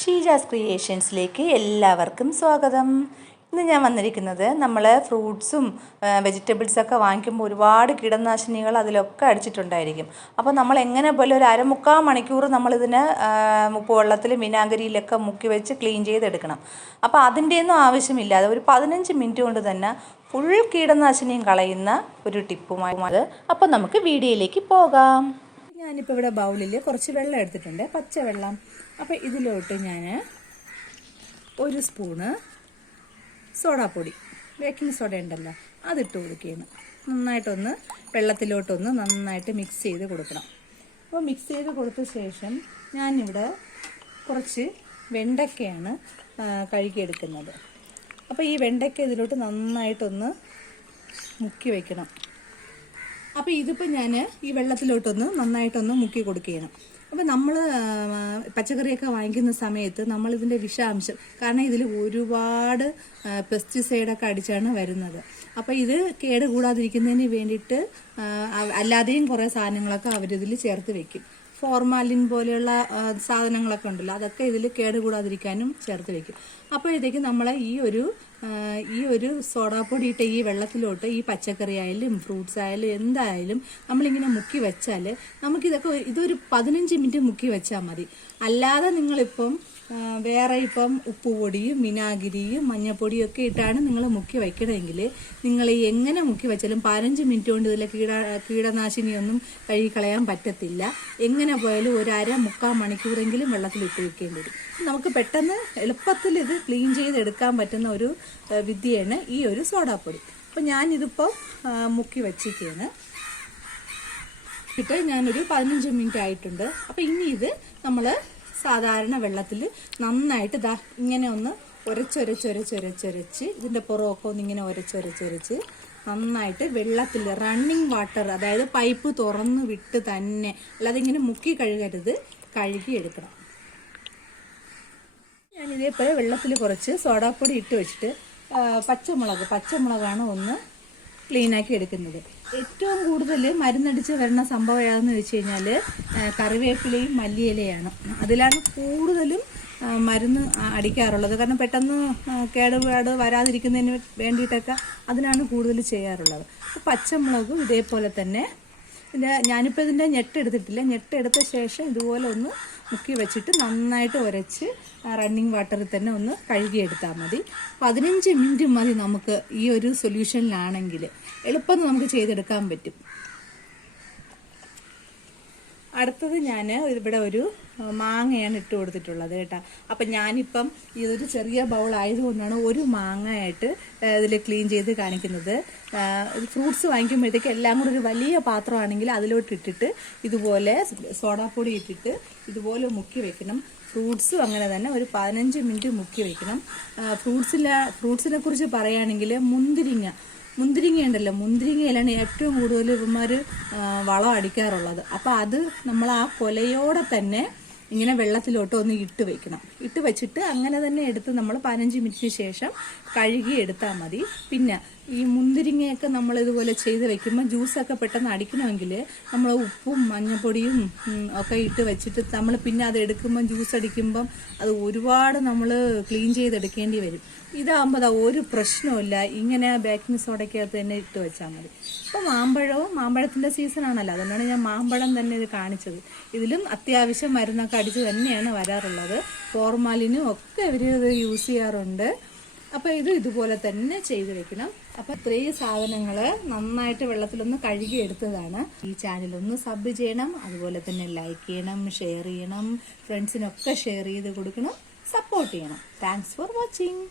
ഷീജാസ് ക്രിയേഷൻസിലേക്ക് എല്ലാവർക്കും സ്വാഗതം. ഇന്ന് ഞാൻ വന്നിരിക്കുന്നത് നമ്മൾ ഫ്രൂട്ട്സും വെജിറ്റബിൾസൊക്കെ വാങ്ങിക്കുമ്പോൾ ഒരുപാട് കീടനാശിനികൾ അതിലൊക്കെ അടിച്ചിട്ടുണ്ടായിരിക്കും. അപ്പോൾ നമ്മൾ എങ്ങനെ പോലെ ഒരു അരമുക്കാൽ മണിക്കൂർ നമ്മളിതിനെ ഉപ്പ് വെള്ളത്തിലും വിനാഗിരിയിലൊക്കെ മുക്കി വെച്ച് ക്ലീൻ ചെയ്തെടുക്കണം. അപ്പോൾ അതിൻ്റെയൊന്നും ആവശ്യമില്ലാതെ ഒരു 15 മിനിറ്റ് കൊണ്ട് തന്നെ ഫുൾ കീടനാശിനിയും കളയുന്ന ഒരു ടിപ്പുമായി. അപ്പോൾ നമുക്ക് വീഡിയോയിലേക്ക് പോകാം. ഞാനിപ്പോൾ ഇവിടെ ബൗളിൽ കുറച്ച് വെള്ളം എടുത്തിട്ടുണ്ട്, പച്ചവെള്ളം. അപ്പോൾ ഇതിലോട്ട് ഞാൻ 1 സ്പൂണ് സോഡാപ്പൊടി, ബേക്കിംഗ് സോഡ ഉണ്ടല്ലോ, അതിട്ട് കൊടുക്കുകയാണ്. നന്നായിട്ടൊന്ന് വെള്ളത്തിലോട്ടൊന്ന് നന്നായിട്ട് മിക്സ് ചെയ്ത് കൊടുക്കണം. അപ്പോൾ മിക്സ് ചെയ്ത് കൊടുത്ത ശേഷം ഞാനിവിടെ കുറച്ച് വെണ്ടയ്ക്കയാണ് കഴുകിയെടുക്കുന്നത്. അപ്പോൾ ഈ വെണ്ടയ്ക്ക ഇതിലോട്ട് നന്നായിട്ടൊന്ന് മുക്കി വയ്ക്കണം. അപ്പോൾ ഇതിപ്പോൾ ഞാൻ ഈ വെള്ളത്തിലോട്ടൊന്ന് നന്നായിട്ടൊന്ന് മുക്കി കൊടുക്കുകയാണ്. അപ്പോൾ നമ്മൾ പച്ചക്കറിയൊക്കെ വാങ്ങിക്കുന്ന സമയത്ത് നമ്മളിതിൻ്റെ വിഷാംശം, കാരണം ഇതിൽ ഒരുപാട് പെസ്റ്റിസൈഡൊക്കെ അടിച്ചാണ് വരുന്നത്. അപ്പോൾ ഇത് കേട് കൂടാതിരിക്കുന്നതിന് വേണ്ടിയിട്ട് അല്ലാതെയും കുറേ സാധനങ്ങളൊക്കെ അവരിതിൽ ചേർത്ത് വെക്കും. ഫോർമാലിൻ പോലെയുള്ള സാധനങ്ങളൊക്കെ ഉണ്ടല്ലോ, അതൊക്കെ ഇതിൽ കേടുകൂടാതിരിക്കാനും ചേർത്ത് വെക്കും. അപ്പോഴത്തേക്ക് നമ്മൾ ഈ ഒരു സോഡാപ്പൊടി ഇട്ട ഈ വെള്ളത്തിലോട്ട് ഈ പച്ചക്കറി ആയാലും ഫ്രൂട്ട്സ് ആയാലും എന്തായാലും നമ്മളിങ്ങനെ മുക്കി വെച്ചാൽ ഇതൊരു 15 മിനിറ്റ് മുക്കി വെച്ചാൽ മതി. അല്ലാതെ നിങ്ങളിപ്പം വേറെ ഇപ്പം ഉപ്പുപൊടിയും വിനാഗിരിയും മഞ്ഞപ്പൊടിയും ഒക്കെ ഇട്ടാണ് നിങ്ങൾ മുക്കി വയ്ക്കണമെങ്കിൽ നിങ്ങൾ എങ്ങനെ മുക്കി വെച്ചാലും 15 മിനിറ്റ് കൊണ്ട് ഇതിലെ കീടനാശിനിയൊന്നും കഴുകിക്കളയാൻ പറ്റത്തില്ല. എങ്ങനെ പോയാലും ഒരു മുക്കാൽ മണിക്കൂറെങ്കിലും വെള്ളത്തിലിട്ട് വെക്കേണ്ടി വരും. നമുക്ക് പെട്ടെന്ന് എളുപ്പത്തിൽ ഇത് ക്ലീൻ ചെയ്തെടുക്കാൻ പറ്റുന്ന ഒരു വിദ്യയാണ് ഈ ഒരു സോഡാപ്പൊടി. അപ്പോൾ ഞാനിതിപ്പോൾ മുക്കി വച്ചിരിക്കുകയാണ്. ഞാനൊരു 15 മിനിറ്റ് ആയിട്ടുണ്ട്. അപ്പോൾ ഇനി ഇത് നമ്മൾ സാധാരണ വെള്ളത്തിൽ നന്നായിട്ട് ഇങ്ങനെ ഒന്ന് ഒരച്ചൊരച്ച് ഇതിൻ്റെ പുറമൊക്കെ ഒന്ന് ഇങ്ങനെ ഒരച്ചൊരച്ച് നന്നായിട്ട് വെള്ളത്തിൽ റണ്ണിങ് വാട്ടർ, അതായത് പൈപ്പ് തുറന്ന് വിട്ട് തന്നെ, അല്ലാതെ ഇങ്ങനെ മുക്കി കഴുകരുത്, കഴുകിയെടുക്കണം. ഞാനിതേപോലെ വെള്ളത്തിൽ കുറച്ച് സോഡാപ്പൊടി ഇട്ട് വെച്ചിട്ട് പച്ചമുളകാണ് ഒന്ന് ക്ലീനാക്കി എടുക്കുന്നത്. ഏറ്റവും കൂടുതൽ മരുന്നടിച്ച് വരുന്ന സംഭവം ഏതാണെന്ന് വെച്ച് കഴിഞ്ഞാൽ കറിവേപ്പിലയും മല്ലിയിലയാണ്. അതിലാണ് കൂടുതലും മരുന്ന് അടിക്കാറുള്ളത്. കാരണം പെട്ടെന്ന് കേടുപാട് വരാതിരിക്കുന്നതിന് വേണ്ടിയിട്ടൊക്കെ അതിനാണ് കൂടുതൽ ചെയ്യാറുള്ളത്. പച്ചമുളകും ഇതേപോലെ തന്നെ. ഞാനിപ്പോൾ ഇതിൻ്റെ ഞെട്ടെടുത്തിട്ടില്ല. ഞെട്ടെടുത്ത ശേഷം ഇതുപോലെ ഒന്ന് മുക്കി വെച്ചിട്ട് നന്നായിട്ട് ഉരച്ച് റണ്ണിങ് വാട്ടറിൽ തന്നെ ഒന്ന് കഴുകിയെടുത്താൽ മതി. 15 മിനിറ്റ് മതി നമുക്ക് ഈ ഒരു സൊല്യൂഷനിലാണെങ്കിൽ. എളുപ്പം നമുക്ക് ചെയ്തെടുക്കാൻ പറ്റും. അടുത്തത് ഞാൻ ഇവിടെ ഒരു മാങ്ങയാണ് ഇട്ട് കൊടുത്തിട്ടുള്ളത് കേട്ടോ. അപ്പം ഞാനിപ്പം ഇതൊരു ചെറിയ ബൗൾ ആയതുകൊണ്ടാണ് ഒരു മാങ്ങയായിട്ട് ഇതിൽ ക്ലീൻ ചെയ്ത് കാണിക്കുന്നത്. ഫ്രൂട്ട്സ് വാങ്ങിക്കുമ്പോഴത്തേക്ക് എല്ലാം കൂടെ ഒരു വലിയ പാത്രമാണെങ്കിൽ അതിലോട്ട് ഇട്ടിട്ട് ഇതുപോലെ സോഡാപ്പൊടി ഇട്ടിട്ട് ഇതുപോലെ മുക്കി വെക്കണം. ഫ്രൂട്ട്സും അങ്ങനെ തന്നെ ഒരു 15 മിനിറ്റ് മുക്കി വെക്കണം. ഫ്രൂട്ട്സിനെ കുറിച്ച് പറയുകയാണെങ്കിൽ മുന്തിരിങ്ങ ഉണ്ടല്ലോ, മുന്തിരിങ്ങയിലാണ് ഏറ്റവും കൂടുതൽ ഇവന്മാർ വളം അടിക്കാറുള്ളത്. അപ്പോൾ അത് നമ്മൾ ആ കൊലയോടെ തന്നെ ഇങ്ങനെ വെള്ളത്തിലോട്ട് ഒന്ന് ഇട്ട് വെക്കണം. ഇട്ട് വെച്ചിട്ട് അങ്ങനെ തന്നെ എടുത്ത് നമ്മൾ 15 മിനിറ്റിന് ശേഷം കഴുകി എടുത്താൽ മതി. പിന്നെ ഈ മുന്തിരിങ്ങയൊക്കെ നമ്മൾ ഇതുപോലെ ചെയ്ത് വെക്കുമ്പോൾ ജ്യൂസൊക്കെ പെട്ടെന്ന് അടിക്കണമെങ്കിൽ നമ്മൾ ഉപ്പും മഞ്ഞപ്പൊടിയും ഒക്കെ ഇട്ട് വെച്ചിട്ട് നമ്മൾ പിന്നെ അത് എടുക്കുമ്പം ജ്യൂസ് അടിക്കുമ്പം അത് ഒരുപാട് നമ്മൾ ക്ലീൻ ചെയ്തെടുക്കേണ്ടി വരും. ഇതാകുമ്പോൾ ഒരു പ്രശ്നമില്ല, ഇങ്ങനെ ബേക്കിംഗ് സോഡയ്ക്കകത്ത് തന്നെ ഇട്ട് വെച്ചാൽ മതി. ഇപ്പോൾ മാമ്പഴത്തിൻ്റെ സീസണാണല്ലോ, അതുകൊണ്ടാണ് ഞാൻ മാമ്പഴം തന്നെ ഇത് കാണിച്ചത്. ഇതിലും അത്യാവശ്യം മരുന്നൊക്കെ അടിച്ച് തന്നെയാണ് വരാറുള്ളത്. ഫോർമാലിനും ഒക്കെ ഇവർ ഇത് യൂസ് ചെയ്യാറുണ്ട്. അപ്പോൾ ഇതുപോലെ തന്നെ ചെയ്ത് വെക്കണം. അപ്പോൾ ഇത്രയും സാധനങ്ങൾ നന്നായിട്ട് വെള്ളത്തിലൊന്ന് കഴുകി എടുത്തതാണ്. ഈ ചാനലൊന്ന് സബ് ചെയ്യണം, അതുപോലെ തന്നെ ലൈക്ക് ചെയ്യണം, ഷെയർ ചെയ്യണം, ഫ്രണ്ട്സിനൊക്കെ ഷെയർ ചെയ്ത് കൊടുക്കണം, സപ്പോർട്ട് ചെയ്യണം. Thanks for watching.